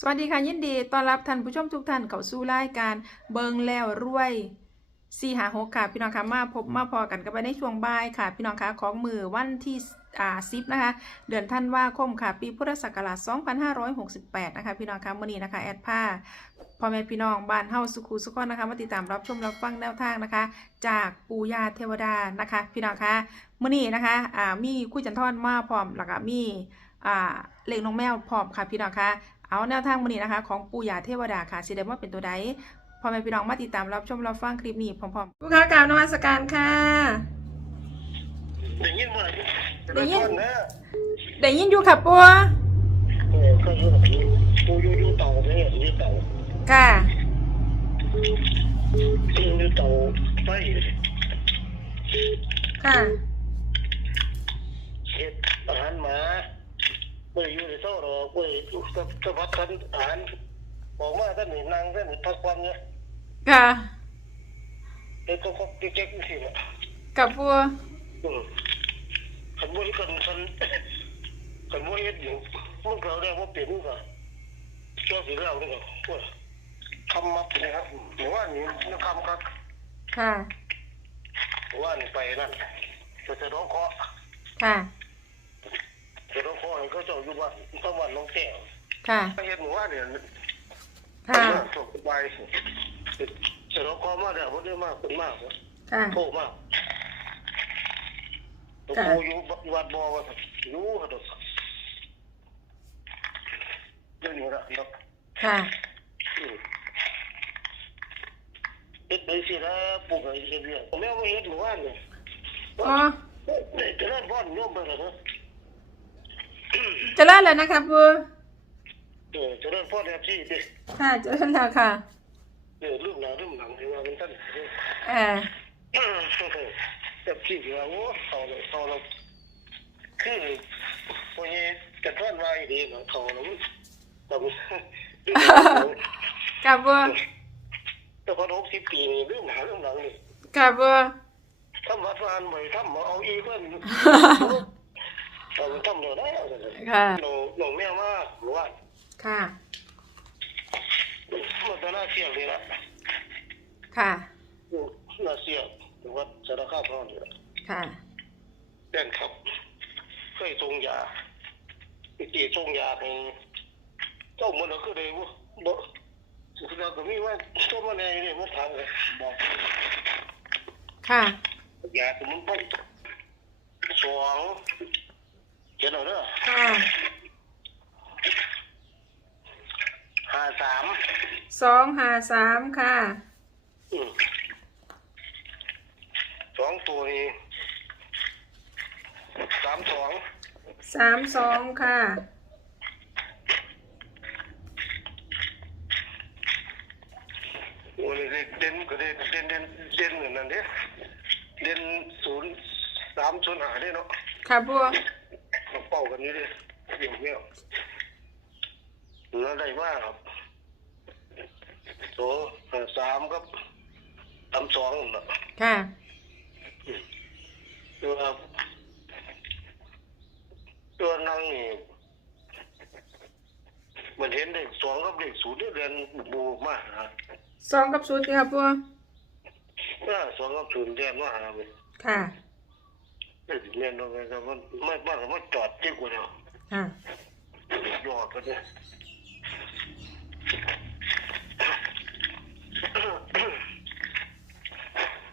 สวัสดีค่ะยินดีต้อนรับท่านผู้ชมทุกท่านเข้าสู่รายการเบิงแล้วรวยสี่หาหกค่ะพี่น้องคะมาพบมาพอกันกันไปในช่วงบ่ายค่ะ พี่น้องคะของมือวันที่อ่าซิปนะคะเดือนธันวาคมค่ะ ปีพุทธศักราช2568 นะคะ พี่น้องคะมื่อนี้นะคะแอดผ้าพ่อแม่พี่น้องบ้านเฮาสุขุสุขอนนะคะมาติดตามรับชมรับฟังแนวทางนะคะ จากปู่ย่าเทวดานะคะ พี่น้องคะมื่อนี้นะคะอ่ามีคุยจันทอนมาพร้อมแล้วก็มีอ่าเลขน้องแมวพร้อมค่ะพี่น้องคะ เอาแนวทางมื้อนี้นะคะ ของปู่ย่าเทวดาค่ะสิได้ว่าเป็นตัวใดพ่อแม่พี่น้องมาติดตามรับชมรับฟังคลิปนี้พร้อมๆลูกค้ากล่าวนมัสการค่ะได้ยินบ่ได้ยินนะได้ยินอยู่ค่ะปู่เออก็อยู่กับพี่กูอยู่อยู่เต่าเนี่ยอยู่เต่าค่ะอยู่เต่าไฟค่ะเฮ็ดอาหารหมา เมื่ออยู่ในเศร้าหรอกเมื่อจะจะพักกันอาหารบอกมาท่านนี่นั่งท่านนี่พักความเนี่ยค่ะเด็กก็ก็เจ๊กๆสิเนี่ยกับปู่อืมขันบ่เฮ็ดกันขันขันบ่เฮ็ดอยู่มันก็เอาได้ว่าเป็นก็เจ้าสิแล้วนี่ก็โอ้ยคำมาเป็นนะครับหรือว่านี่นึกคำครับค่ะว่านี่ไปนั่นไปสะดอกเคราะห์ค่ะ สะดอกเคราะห์นี่เขาเจ้าอยู่บ้านต้องบ้านน้องแก้วค่ะไปเฮ็ดหมู่บ้านเนี่ยค่ะ ตกไปสะดอกเคราะห์มาแล้วบ่ได้มากคนมากค่ะ โทษมากหลวงปู่อยู่วัดบ่ว่าอยู่หั่นดอกเดี๋ยวนี้ละเนาะค่ะ อืมเฮ็ดไปสินะปู่ก็เฮ็ดเรื่องผมแล้วมาเฮ็ดหมู่บ้านเนี่ยอ๋อ ได้จะได้บ่อนโยมไปแล้วเนาะเจะเล่าแล้วนะคะปู่เออจะได้พ่อแอบที่ดิค่ะเจะเล่าแล้วค่ะเออลูกหลานลูกหลังที่ว่าเป็นท่านเออแอบที่ว่าโอ้เขาเลยเขาเราคือพวกนี้จะท่านว่าอีดีเนาะเขาเราแบบกับปู่แต่พอหกสิบปีนี่เรื่องหาเรื่องหลังนี่กับปู่ทำวัดวานบ่อยทำมาเอาอีเพิ่น เอามันทำเดี๋ยวได้เอาเถอะค่ะหนูหนูแม่มาหรือว่าค่ะ มันจะน่าเสียเลยละค่ะ น่าเสียวัดสารคามพ่อนี่ละค่ะ แดนครับ เคยส่งยาไปจีส่งยาให้เจ้ามันก็เลยว่าบ่สุดท้ายก็มีว่าเจ้ามันเนี่ยมันถามเลยบอกค่ะ ยาสมุนไพรสอง เขียนเอาเด้อค่ะห้าสามสองห้าสามค่ะ อืมสองตัวนี้สามสองสามสองค่ะ โอ้ยเด่นก็เด่นเด่นเด่นเด่นเหมือนนั่นเด้เด่นศูนย์สามศูนย์หาเด้เนาะค่ะปู่มาเป่ากันนี่เลยเดี๋ยวเนี่ยเหลืออะไรบ้างครับโตห้าสามครับสามสองนั่นล่ะค่ะตัวตัวนั่งนี่มันเห็นเด็กสองกับเด็กศูนย์เนี่ยเรียนบูมาหาสองกับศูนย์ค่ะปู่เออสองกับศูนย์เรียนมาหาเลยค่ะ เรียนตรงไหนครับมันไม่มากมันจอดที่กูเนี่ยค่ะยอดกันเนี่ย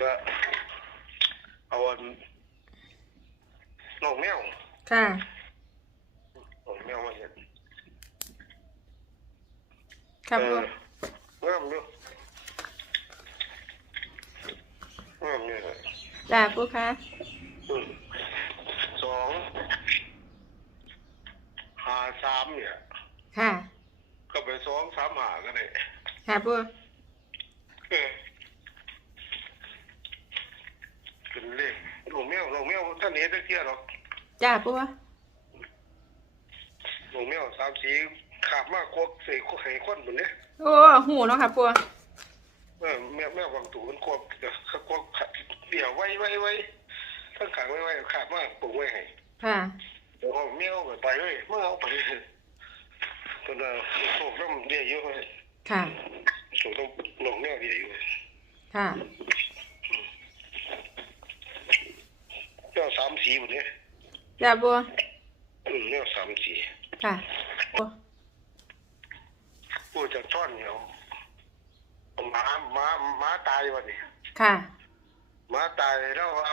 ก็เอาอันน้องแมวค่ะน้องแมวมาเห็นค่ะปู่เอองามอยู่งามอยู่เลยจ้าปู่ค่ะ อืมสองหาสามเนี่ย ค่ะ ก็ไปสองสามหาก็ได้ค่ะปู่เออเป็นเลขหลวงแมวหลวงแมวท่านเห็นได้เที่ยหรอกจ้าปู่หลวงแมวสามสีขาบมากควักใส่ควักไข่ข้นเหมือนเนี้ยโอ้หูเนาะค่ะปู่เออแมวแมวบางตัวมันควักควักเดี่ยวไว้ไว้ไว้ ทั้งขังไว้ไว้ขาบมากปลูกไว้ให้ค่ะเดี๋ยวเอาแมวไปไปเลยเมื่อเอาไปเลยก็น่าโศกน้ำเดียเยอะเลยค่ะโศกน้ำหนองแน่เดียอยู่ค่ะเจ้าสามสีหมดเนี่ยจ้าบัวอืมเนี่ยสามสีค่ะบัวกูจะซ่อนเนี่ยหมาหมาหมาตายวันนี้ค่ะหมาตายแล้วว่า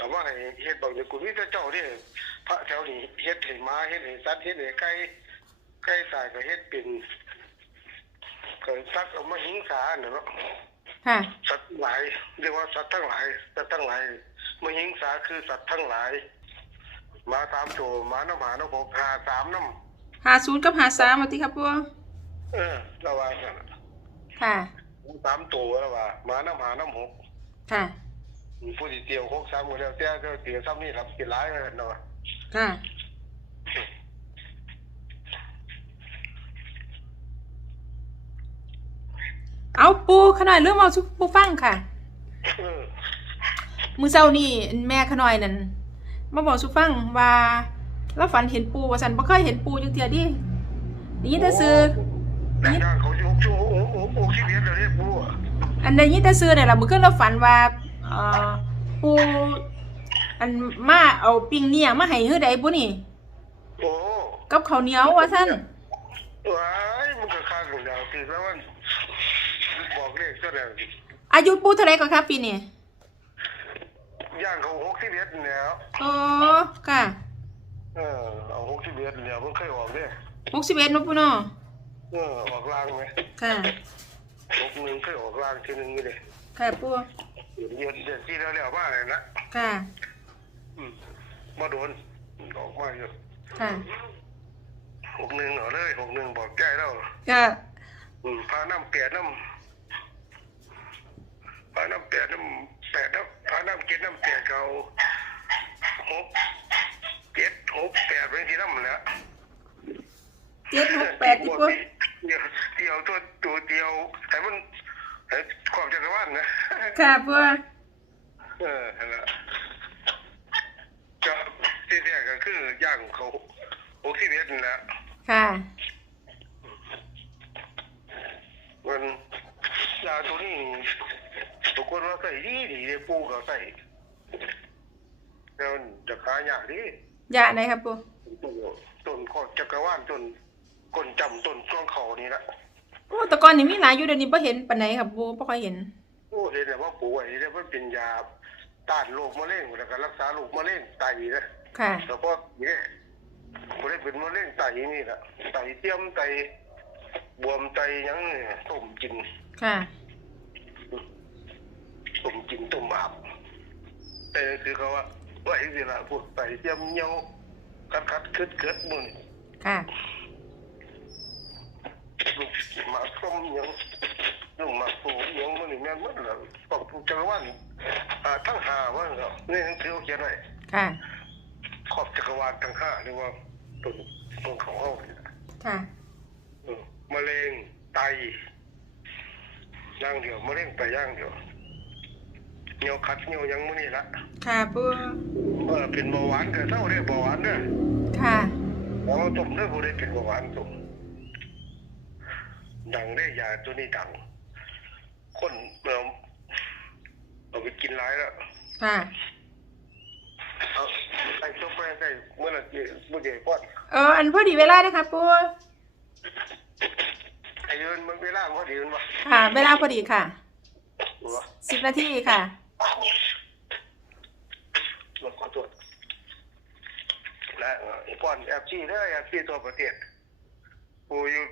แต่ว่าให้เฮ็ดบางอย่างกูมีแต่เจ้าเนี่ยพระแถวนี้เฮ็ดให้หมาเฮ็ดให้สัตว์เฮ็ดให้ไก่ไก่ตายก็เฮ็ดเป็นก็สักเอามาหิงสาเนี่ยเนาะค่ะสัตว์หลายเรียกว่าสัตว์ทั้งหลายสัตว์ทั้งหลายมหิงสาคือสัตว์ทั้งหลายหมาสามตัวหมาน้ำหมาน้ำหกหาสามน้หาศูนย์กับหาสามมาติครับบัวำเออระว่ากันค่ะสามตัวแล้วว่าหมาน้ำหาน้ำหกค่ะ ผู้ที่เตียวหกสามคนแล้วแต่ก็เตียวซ้ำนี่ครับกินหลายเลยเนาะค่ะเอาปูขน่อยเรื่องเอาสุปูฟังค่ะเออมือเช้านี่แม่ขน่อยนั่นมาบอกสุฟังว่าแล้วฝันเห็นปูว่าสันบ่เคยเห็นปูจังเทียดิได้ยินแต่ซื้อแต่ย่างเขาจะหกชั่วโมงโอ้โหชีวิตเลยปูอะอันได้ยินแต่ซื้อเนี่ยล่ะมื้อคืนเราฝันว่า เอ่อปูอันมาเอาปิ้งเนี่ยมาให้ฮือใดบุนี่ โอ้กับข้าวเหนียวว่าซั่นว้ายมันก็ข้างหนึ่งดาวตีแล้วมันบอกเลขก็ได้อายุปูเท่าไหร่ก็ครับปีนี้ย่างเขาหกสิบเอ็ดแล้วอ๋อค่ะเออเอาหกสิบเอ็ดแล้วมันเคยออกเนี่ย61เนาะปูเนาะเออออกลางไหมค่ะหกหนึ่งเคยออกลางทีหนึ่งนี่เลยค่ะปู เดือนเดือนที่แล้วแล้วมาเลยนะค่ะ อืมมาโดนออกมาอยู่ค่ะหกหนึ่งเหรอเลยหกหนึ่งบอกแก้แล้วค่ะอืมพาน้ำเปียน้ำพาน้ำเปียน้ำแปดน้ำพาน้ำเก็ดน้ำเปียเขาหกเจ็ดหกแปดเป็นที่น้ำแหล้ว768ที่ปูเดียวเดียวตัวตัวเดียวแต่มัน ให้ขอบจักรวาลนะค่ะปูเออนั่นแหละก็ที่แท้ก็คือย่างเขาหกสิบเอ็ดนั่นแหละค่ะมันยาตัวนี้ทุกคนว่าใส่ดีดีเลยปูก็ใส่แล้วมันจะขายากดิยาไหนครับปูต้นข้อจักรวาลต้นก้นจำต้นช่วงเขานี่ละ โอ้แต่ก่อนนี่มีหลายอยู่เดี๋ยวนี้บ่เห็นปานไหนครับปูบ่ค่อยเห็น โอ้เห็นแต่ว่าปูไอ้เนี่ยมันเป็นยาต้านโรคมะเร็งแล้วก็รักษาโรคมะเร็งไตนะค่ะแล้วก็เนี่ยบ่ได้เป็นมะเร็งไตนี่ละไตเทียมไตบวมไตหยังเนี่ยต้มกินค่ะต้มกินต้มอาบแต่คือเขาว่าว่าไอ้สิละพวกไตเทียมเหี่ยวคัดคัดๆคึดเกิดมือนี่ค่ะ ลูกหมาส้มหยังลูกหมาโปูหยังมันนี่แม่นหมันแล้วต้องถูกจักรวาลอ่าทั้งห้าว่าเหรอนี่หนังสือเขาเขียนไว้ค่ะครอบจักรวาลทั้งห้าเรียกว่าต้นต้นของเขาเนี่ยค่ะเออมะเร็งไตอย่างเดียวมะเร็งไตอย่างเดียวเหนียวคัดเหนียวหยังมื้อนี่ละค่ะปูเออเป็นเบาหวานก็เท่าได้เบาหวานเด้อค่ะเพราะว่าต้มเด้อบ่ได้เป็นเบาหวานต้ม ดังได้ยาตัวนี้ดัง คนเอาเอาไปกินหลายแล้วค่ะเอาไอ้ตัวไปได้เมื่อไหร่บ่ได้ป้อนเอออันพอดีเวลาเด้อครับปูไอ้เอิ้นมันเวลาบ่ดีมันบ่ค่ะ เวลาพอดีค่ะบ่สิบนาทีค่ะบ่ขอโทษและเอ่อไอ้ป้อนแอปซี่เด้อแอปซี่ตัวประเทศกูอยู่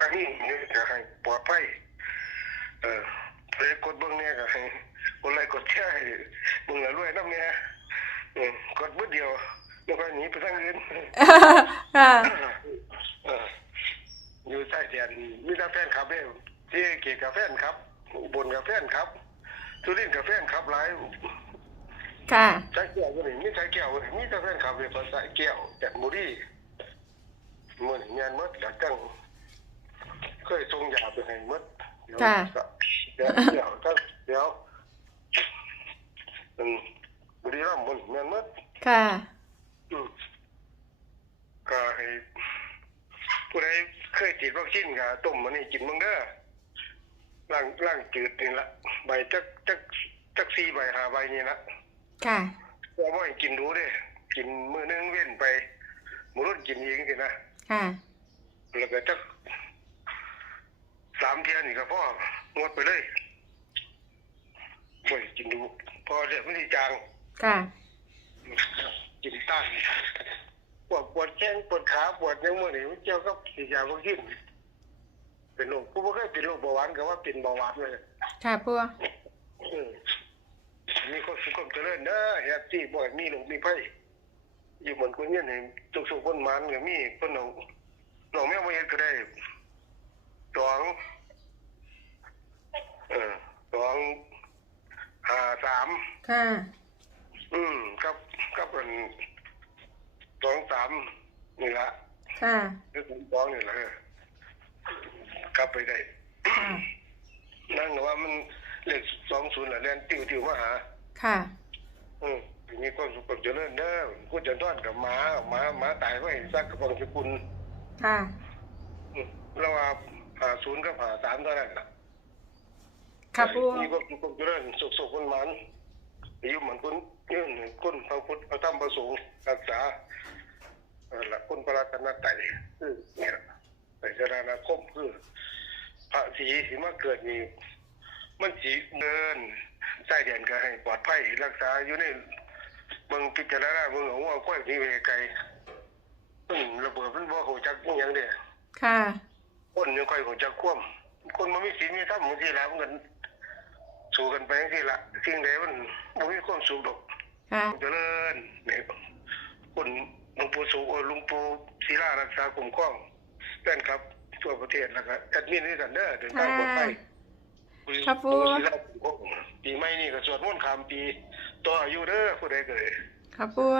อันนี้เนี่ยก็ให้ปลอดภัยเออเลยกดเบิ่งเนี่ยก็ให้กดไลค์กดแชร์ให้มึงละรวยนำเนี่ยกดบึดเดียวแล้วก็หนีไปทางอื่นค่ะอยู่ใต้แดนมีแต่แฟนคลับเด้ที่เกียกับแฟนครับอุบนกับแฟนครับทุรินกับแฟนครับหลายค่ะใช้แก้วก็นี่มีใช้แก้วก็นี่มีแต่แฟนคลับเลยภาษาแก้วจากบุรี มื้อนี้งานหมดแล้วจังเคยส่งยาไปให้หมดเดี๋ยวค่ะ ก็เดี๋ยวเดี๋ยวก็เดี๋ยวอืมบุรีรัมย์มื้อนี้งานหมดค่ะ อืมก็ให้ฉีดวัคซีนกับต้มมันนี่กินมึงเด้อล่างล่างจืดนี่ละใบจักจักจักสี่ใบหาใบนี่ละ ค่ะแต่ว่าให้กินดูเด้กินมื้อนึงเว้นไปมื้อรุ่นกินเองสินะ ค่ะ แล้วก็จักสามเทียนนี่ก็พองดไปเลยบ่ให้กินดู พอเดี๋ยวมันสิจาง ค่ะ กินต้านปวดปวดแข้งปวดขาปวดยังมื่อนี่มันเกี่ยวกับสียาวัคซีนเป็นโรคผู้บ่เคยเป็นโรคเบาหวานก็ว่าเป็นเบาหวานเลยค่ะปัว อืมมีคนสุขภาพเจริญเด้อแฮปปี้บ่ให้มีโรคมีภัย อยู่เหมือนคนเนี่ยนี่ทุกสุขคนมันก็มีคนเอาน้องแม่มาเฮ็ดก็ได้สองเออสองห้าสามค่ะ อืมครับครับเป็นสองสามนี่ละค่ะ คือผมสองนี่ละเออครับไปได้ ค่ะ นั่งว่ามันเลขสองศูนย์ละเรียนติวติวมาหา ค่ะ อืม มีความสุขความเจริญเด้อกูจะต้อนกับหมาหมาหมาตายไว้สักกระบองสกุลค่ะอืมแล้วว่าหาศูนย์กับหาสามเท่านั้นล่ะค่ะปัวมีความสุขความเจริญสุขสุขคนมันอายุเหมือนคนยืนคนพระพุทธพระธรรมพระสงฆ์รักษาเออละคนพระรัตนตรัยคือเนี่ยไปสรานาคมคือพระสีสีมาเกิดนี่มันสีเดินใต้เดียนก็ให้ปลอดภัยรักษาอยู่ใน เมืองพิจารณาเมืองของว่าก้อยมีเวไกลอืมระเบิดมันบ่หูจักอหยังเด้ค่ะ คนยังค่อยหูจักคว่ำคนมันมีศีลมีธรรมบางทีแล้วมันสู้กันไปที่ละสิ่งใดมันบ่มีความสุขดอก ค่ะ เจริญเนี่ยคนหลวงปู่สุเอ่อหลวงปู่ศิลารักษาคุ้มครองแฟนครับทั่วประเทศแล้วก็แอดมินนี่กันเด้อเดินทางปลอดภัยครับปู่ หลวงศิลาคุ้มครอง ปีใหม่นี่ก็สวดมนต์ข้ามปีต่ออายุเด้อผู้ใดก็เลยค่ะปัว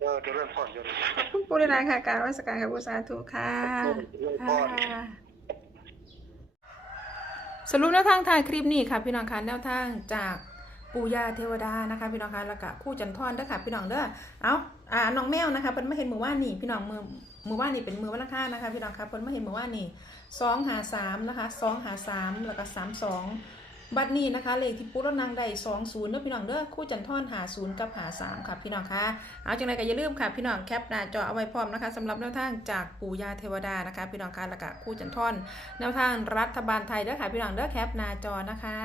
เออเจริญพรเจริญขอบคุณปูเลยนะค่ะการวัสการค่ะปูสาธุค่ะขอบคุณค่ะสรุปแนวทางทายคลิปนี้ค่ะ พี่น้องคะแนวทางจากปู่ย่าเทวดานะคะ พี่น้องคะแล้วก็คู่จันทร์เด้อค่ะ พี่น้องเด้อเอาอ่าน้องแมวนะคะเพิ่นมาเห็นมือว่านนี่พี่น้องมือมือว่านนี่เป็นมือวันละค่านะคะ พี่น้องคะเพิ่นมาเห็นมือว่านนี่สองหาสามนะคะสองหาสามแล้วก็สามสอง บัดนี้นะคะเลขที่ปุ๊รนางได้สองศูนย์เด้อพี่น้องเด้อคู่จันทร์หาศูนย์กับหาสามค่ะพี่น้องคะเอาจังไรก็อย่าลืมค่ะพี่น้องแคปหน้าจอเอาไว้พร้อมนะคะสำหรับแนวทางจากปู่ย่าเทวดานะคะ พี่น้องคะแล้วก็คู่จันทร์แนวทางรัฐบาลไทยเด้อค่ะพี่น้องเด้อแคปหน้าจอนะคะ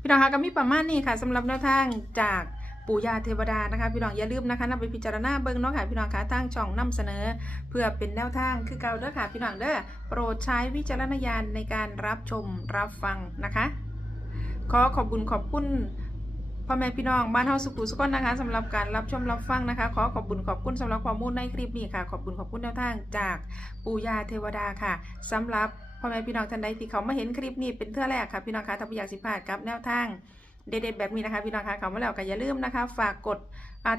พี่น้องคะก็มีประมาณนี้ค่ะสำหรับแนวทางจาก ปู่ย่าเทวดานะคะ พี่น้องอย่าลืมนะคะนำไปพิจารณาเบิ่งเนาะค่ะพี่น้องคะทางช่องนำเสนอ เพื่อเป็นแนวทางคือเก่าเด้อค่ะ พี่น้องเด้อโปรดใช้วิจารณญาณในการรับชมรับฟังนะคะ ขอขอบคุณขอบคุณพ่อแม่พี่น้องบ้านเฮาสุขุสุขนนะคะสำหรับการรับชมรับฟังนะคะ ขอขอบคุณขอบคุณสำหรับข้อมูลในคลิปนี้ค่ะ ขอบคุณขอบคุณแนวทางจากปู่ย่าเทวดาค่ะสำหรับพ่อแม่พี่น้องท่านใดที่เขามาเห็นคลิปนี้เป็นเทื่อแรกค่ะพี่น้องคะถ้าอยากสิพลาดกับแนวทาง เด็ดๆแบบนี้นะคะพี่น้องคะเขามาแล้วก็อย่าลืมนะคะ ฝากกด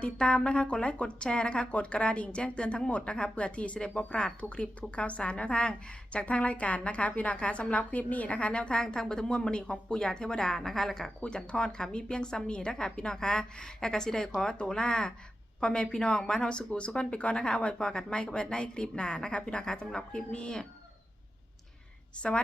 ติดตามนะคะ กดไลค์กดแชร์นะคะ กดกระดิ่งแจ้งเตือนทั้งหมดนะคะเพื่อที่จะได้บ่พลาดทุกคลิปทุกข่าวสารแนวทาง จากทางรายการนะคะพี่น้องคะสำหรับคลิปนี้นะคะ แนวทางทางบัตรมวลมณีของปู่ย่าเทวดานะคะแล้วก็คู่จันทอนค่ะมีเพียงซัมนีนะคะพี่น้องคะแล้วก็สิได้ขอตัวล่าพ่อแม่พี่น้องบ้านเฮาสุขุสุขนไปก่อนนะคะไว้พอกันไม่กับในคลิปหน้านะคะ พี่น้องคะสำหรับคลิปนี้สวัสดี